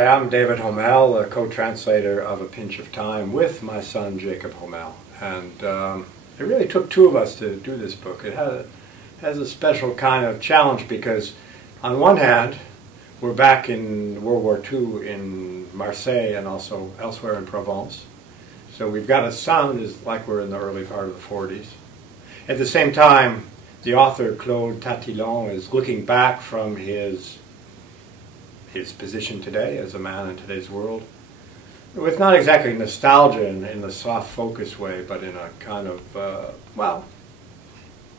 Hi, I'm David Homel, a co-translator of A Pinch of Time with my son Jacob Homel. And it really took two of us to do this book. It has a special kind of challenge because on one hand, we're back in World War II in Marseille and also elsewhere in Provence. So we've got a sound is like we're in the early part of the 40s. At the same time, the author Claude Tatillon is looking back from his position today as a man in today's world, with not exactly nostalgia in the soft focus way, but in a kind of, well,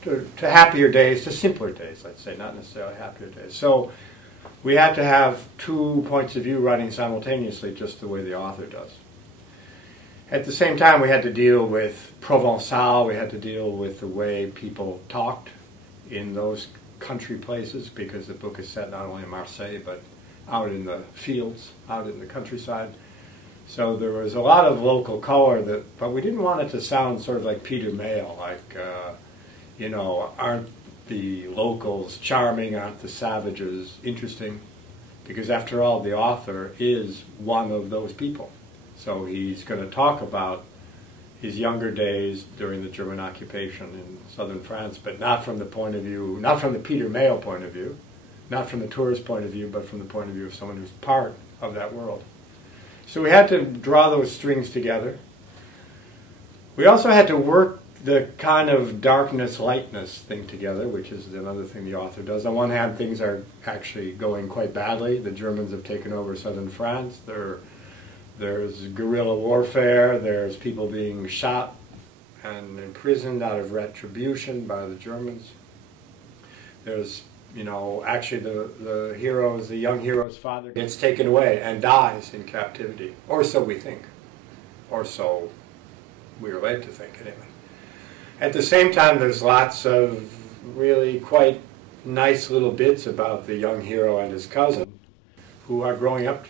to happier days, to simpler days, let's say, not necessarily happier days. So we had to have two points of view running simultaneously, just the way the author does. At the same time, we had to deal with Provençal, we had to deal with the way people talked in those country places, because the book is set not only in Marseille, but out in the fields, out in the countryside. So there was a lot of local color, but we didn't want it to sound sort of like Peter Mayle, like, you know, aren't the locals charming, aren't the savages interesting? Because after all, the author is one of those people. So he's going to talk about his younger days during the German occupation in southern France, but not from the point of view, not from the Peter Mayle point of view, not from the tourist point of view, but from the point of view of someone who's part of that world. So we had to draw those strings together. We also had to work the kind of darkness-lightness thing together, which is another thing the author does. On one hand, things are actually going quite badly. The Germans have taken over southern France. There's guerrilla warfare. There's people being shot and imprisoned out of retribution by the Germans. There's, you know, actually the young hero's father gets taken away and dies in captivity, or so we think, or so we are led to think anyway. At the same time, there's lots of really quite nice little bits about the young hero and his cousin who are growing up,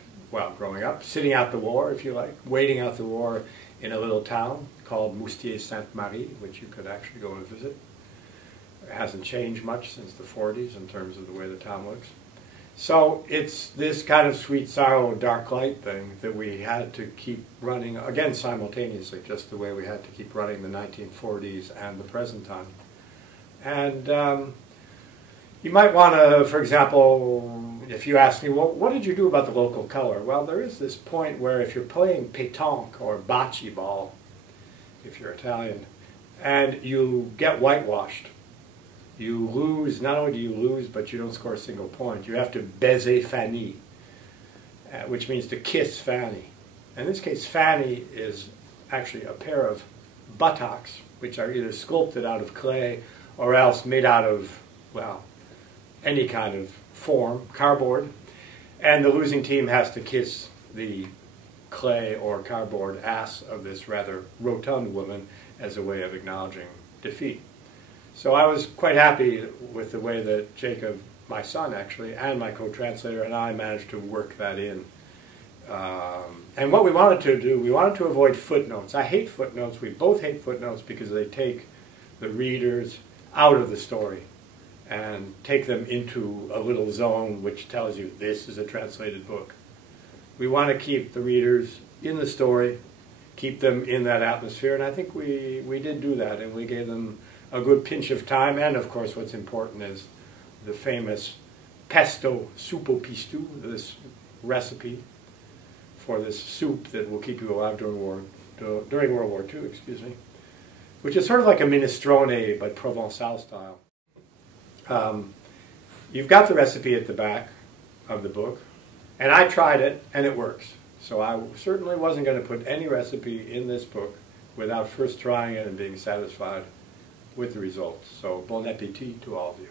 sitting out the war, if you like, waiting out the war in a little town called Moustier-Sainte-Marie, which you could actually go and visit. It hasn't changed much since the 40s in terms of the way the town looks. So it's this kind of sweet sorrow, dark light thing that we had to keep running, again simultaneously, just the way we had to keep running the 1940s and the present time. And you might want to, for example, if you ask me, well, what did you do about the local color? Well, there is this point where if you're playing pétanque or bocce ball, if you're Italian, and you get whitewashed, you lose, not only do you lose, but you don't score a single point. You have to baiser Fanny, which means to kiss Fanny. In this case, Fanny is actually a pair of buttocks, which are either sculpted out of clay or else made out of, well, any kind of form, cardboard. And the losing team has to kiss the clay or cardboard ass of this rather rotund woman as a way of acknowledging defeat. So I was quite happy with the way that Jacob, my son actually, and my co-translator and I managed to work that in. And what we wanted to do, we wanted to avoid footnotes. I hate footnotes. We both hate footnotes because they take the readers out of the story and take them into a little zone which tells you this is a translated book. We want to keep the readers in the story, keep them in that atmosphere, and I think we did do that, and we gave them a good pinch of time. And of course what's important is the famous pesto soup au pistou, this recipe for this soup that will keep you alive during World War II, excuse me, which is sort of like a minestrone but Provençal style. You've got the recipe at the back of the book, and I tried it and it works. So I certainly wasn't going to put any recipe in this book without first trying it and being satisfied with the results. So bon appétit to all of you.